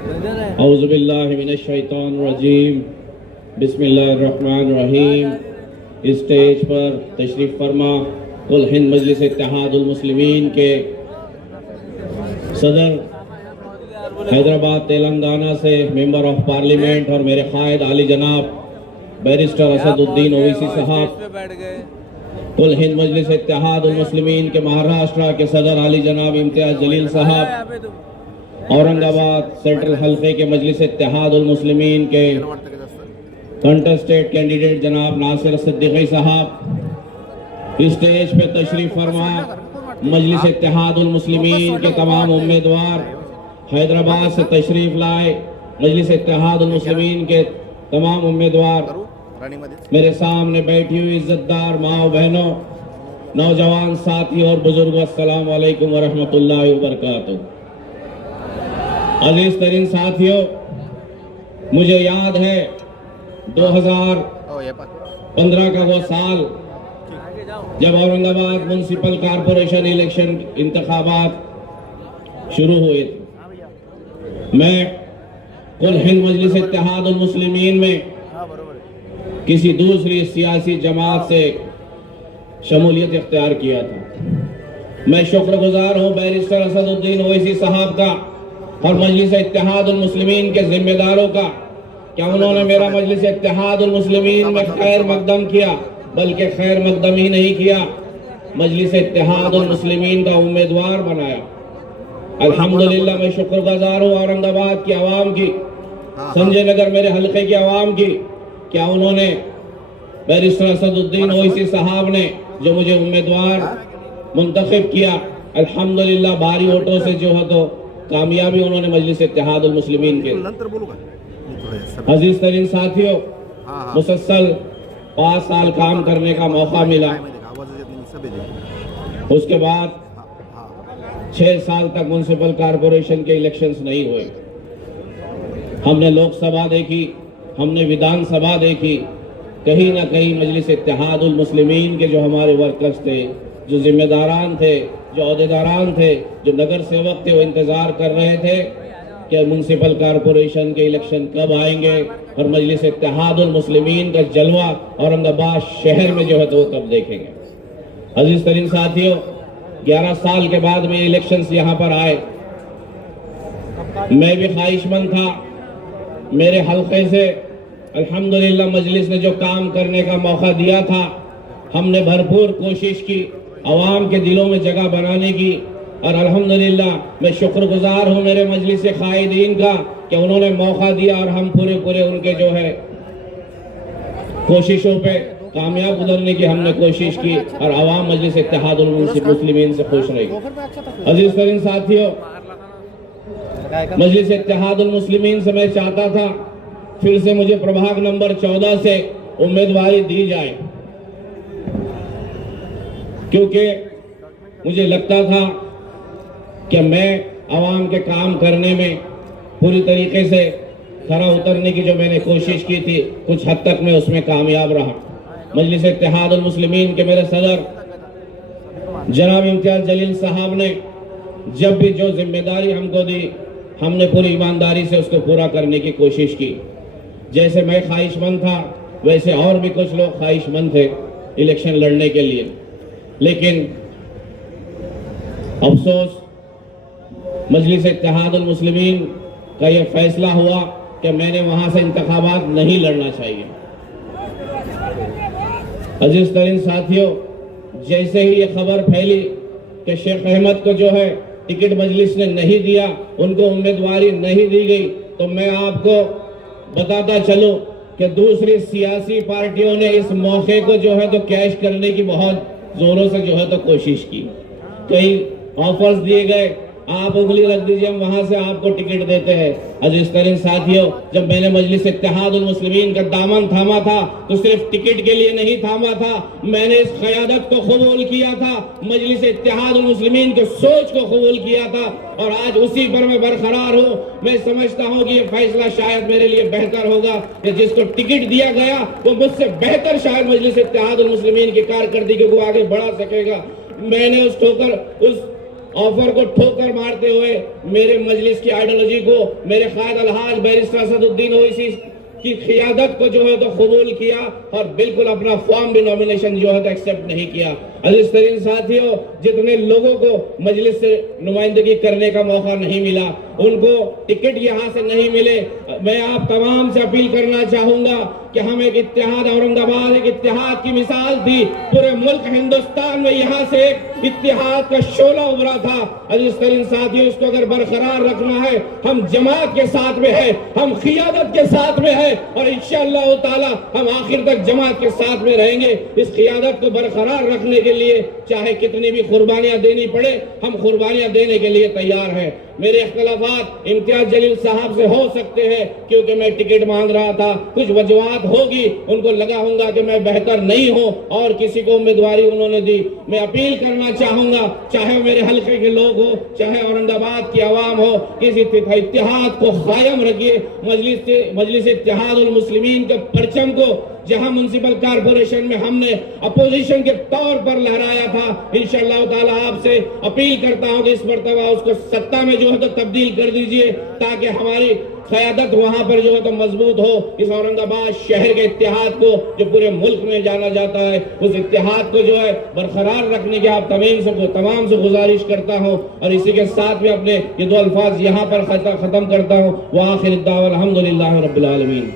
औज़ुबिल्लाहि मिनश्शैतानिर्रजीम बिस्मिल्लाहिर्रहमानिर्रहीम। स्टेज पर तशरीफ़ फरमा कुल हिंद मजलिस इत्तेहादुल मुस्लिमीन के सदर हैदराबाद तेलंगाना से मेंबर ऑफ पार्लियामेंट और मेरे कायद आली जनाब बैरिस्टर असदुद्दीन ओवैसी साहब, कुल हिंद मजलिस इत्तेहादुल मुस्लिमीन के महाराष्ट्र के सदर आली जनाब इम्तियाज जलील साहब, औरंगाबाद सेंट्रल हल्के के मजलिस इत्तेहादुल मुस्लिमीन के कंटेस्टेड कैंडिडेट जनाब नासिर सिद्दीकी साहब, स्टेज पे तशरीफ फरमा मजलिस इत्तेहादुल मुस्लिमीन के तमाम उम्मीदवार हैदराबाद से तशरीफ लाए, मजलिस इत्तेहादुल मुस्लिमीन के तमाम उम्मीदवार, मेरे सामने बैठी हुई इज्जतदार माओ बहनों, नौजवान साथी और बुजुर्गों, अस्सलाम वालेकुम व रहमतुल्लाहि व बरकातुहू। अजीज तरीन साथियों, मुझे याद है 2015 का वो साल जब औरंगाबाद म्युनिसिपल कॉरपोरेशन इलेक्शन इंतखाबात शुरू हुए थे। मैं कुल हिंद मजलिस इत्तेहादुल मुस्लिमीन में किसी दूसरी सियासी जमात से शमूलियत इख्तियार किया था। मैं शुक्रगुजार हूँ बैरिस्टर असदुद्दीन ओवैसी साहब का और मजलिस इत्तेहादुल मुस्लिमीन के जिम्मेदारों का, क्या उन्होंने मेरा मजलिस इत्तेहादुल मुस्लिमीन में खैर मकदम किया, बल्कि खैर मकदम ही नहीं किया, मजलिस इत्तेहादुल मुस्लिमीन का उम्मीदवार बनाया। अल्हम्दुलिल्लाह मैं शुक्रगुजार हूँ औरंगाबाद की आवाम की, संजय नगर मेरे हल्के की आवाम की, क्या उन्होंने बैरिस्टर असदुद्दीन ओवैसी साहब ने जो मुझे उम्मीदवार मुंतखब किया, अल्हम्दुलिल्लाह भारी वोटों से जो है तो कामयाबी उन्होंने मजलिस इत्तेहादुल मुस्लिमीन के। अजीज तरीन साथियों, मुसलसल 5 साल काम करने का मौका मिला। उसके बाद 6 साल तक म्युनिसिपल कॉरपोरेशन के इलेक्शंस नहीं हुए। हमने लोकसभा देखी, हमने विधानसभा देखी, कहीं ना कहीं मजलिस इत्तेहादुल मुस्लिमीन के जो हमारे वर्कर्स थे, जो जिम्मेदारान थे, जो अहदेदारान थे, जो नगर सेवक थे, वो इंतजार कर रहे थे कि म्युनिसिपल कॉरपोरेशन के इलेक्शन कब आएंगे और मजलिस इत्तेहादुल मुस्लिमीन का जलवा औरंगाबाद शहर में जो है तो वो कब देखेंगे। अजीज तरीन साथियों, 11 साल के बाद में इलेक्शंस यहाँ पर आए। मैं भी ख्वाहिशमंद था, मेरे हल्के से अल्हम्दुलिल्लाह मजलिस ने जो काम करने का मौका दिया था, हमने भरपूर कोशिश की अवाम के दिलों में जगह बनाने की, और अल्हम्दुलिल्लाह मैं शुक्रगुजार हूँ मेरे मजलिस के कायदीन का कि उन्होंने मौका दिया और हम पूरे उनके जो है कोशिशों पे कामयाब उतरने की हमने कोशिश की और अवाम मजलिस इत्तेहादुल मुस्लिमीन से खुश रही। अजीज तरीन साथियों, मजलिस इत्तेहादुल मुस्लिमीन से मैं चाहता था फिर से मुझे प्रभाग नंबर 14 से उम्मीदवारी दी जाए, क्योंकि मुझे लगता था कि मैं अवाम के काम करने में पूरी तरीके से खरा उतरने की जो मैंने कोशिश की थी, कुछ हद तक मैं उसमें कामयाब रहा। मजलिस इत्तेहादुल मुस्लिमीन के मेरे सदर जनाब इम्तियाज जलील साहब ने जब भी जो जिम्मेदारी हमको दी, हमने पूरी ईमानदारी से उसको पूरा करने की कोशिश की। जैसे मैं ख्वाहिशमंद था, वैसे और भी कुछ लोग ख्वाहिशमंद थे इलेक्शन लड़ने के लिए, लेकिन अफसोस मजलिस इत्तेहादुल मुस्लिमीन का यह फैसला हुआ कि मैंने वहां से इंतखाबात नहीं लड़ना चाहिए। अजीज तरीन साथियों, जैसे ही ये खबर फैली कि शेख अहमद को जो है टिकट मजलिस ने नहीं दिया, उनको उम्मीदवारी नहीं दी गई, तो मैं आपको बताता चलूं कि दूसरी सियासी पार्टियों ने इस मौके को जो है तो कैश करने की बहुत जोरों से जो है तो कोशिश की। कई ऑफर्स दिए गए, आप उंगली रख दीजिए, हम वहां से आपको टिकट देते हैं। अजीज तरीन साथियों, जब मैंने मजलिस इत्तेहादुल मुस्लिमीन का दामन थामा था तो सिर्फ टिकट के लिए नहीं थामा था, मैंने इस क़यादत को कबूल किया था, मजलिस इत्तेहादुल मुस्लिमीन की सोच को कबूल किया था, और आज उसी पर मैं बरकरार हूँ। मैं समझता हूँ कि ये फैसला शायद मेरे लिए बेहतर होगा कि जिसको टिकट दिया गया वो मुझसे बेहतर शायद मजलिस इत्तेहादुल मुस्लिमीन की कारकर्दगी को आगे बढ़ा सकेगा। मैंने उस ऑफर को ठोकर मारते हुए मेरे मजलिस की आइडियोलॉजी को, मेरे कायद अलहाज बैरिस्टर असदुद्दीन ओवैसी की क़ियादत को जो है तो कबूल किया और बिल्कुल अपना फॉर्म भी नॉमिनेशन जो है तो एक्सेप्ट नहीं किया। अजीज तरीन साथियों, जितने लोगों को मजलिस से नुमाइंदगी करने का मौका नहीं मिला, उनको टिकट यहाँ से नहीं मिले, मैं आप तमाम से अपील करना चाहूंगा कि हम एक इत्तेहाद, औरंगाबाद एक इत्तेहाद की मिसाल थी, पूरे मुल्क हिंदुस्तान में यहाँ से एक इत्तेहाद का शोला उभरा था। अजीज तरीन साथियों, इसको अगर बरकरार रखना है, हम जमात के साथ में है, हम क़ियादत के साथ में है और इंशाअल्लाह ताला हम आखिर तक जमात के साथ में रहेंगे। इस क़ियादत को बरकरार रखने के लिए चाहे कितनी भी कुर्बानियां देनी पड़े, हम कुर्बानियां देने के लिए तैयार हैं। मेरे इख्तिलाफात इम्तियाज जलील साहब से हो सकते हैं क्योंकि मैं टिकट मांग रहा था, कुछ वजूहात होगी, उनको लगा होगा कि मैं बेहतर नहीं हूं और किसी को उम्मीदवारी उन्होंने दी। मैं अपील करना चाहूंगा, चाहे मेरे हल्के के लोग हो, चाहे औरंगाबाद की आवाम हो, इस इत्तेहाद को कायम रखिए। मजलिस इत्तेहादुल मुस्लिमीन के परचम को जहां म्युनिसिपल कॉर्पोरेशन में हमने अपोजिशन के तौर पर लहराया था, इंशाअल्लाह ताला आपसे अपील करता हूं कि इस मर्तबा उसको सत्ता में जो है तो तब्दील कर दीजिए ताकि हमारी क़यादत वहां पर जो है तो मजबूत हो। इस औरंगाबाद शहर के इत्तेहाद को जो पूरे मुल्क में जाना जाता है, उस इत्तेहाद को जो है बरकरार रखने की आप तमाम से गुजारिश करता हूं और इसी के साथ में अपने ये दो अल्फाज यहाँ पर खत्म करता हूँ। व आखिर दावा अल्हम्दुलिल्लाहि रब्बिल आलमीन।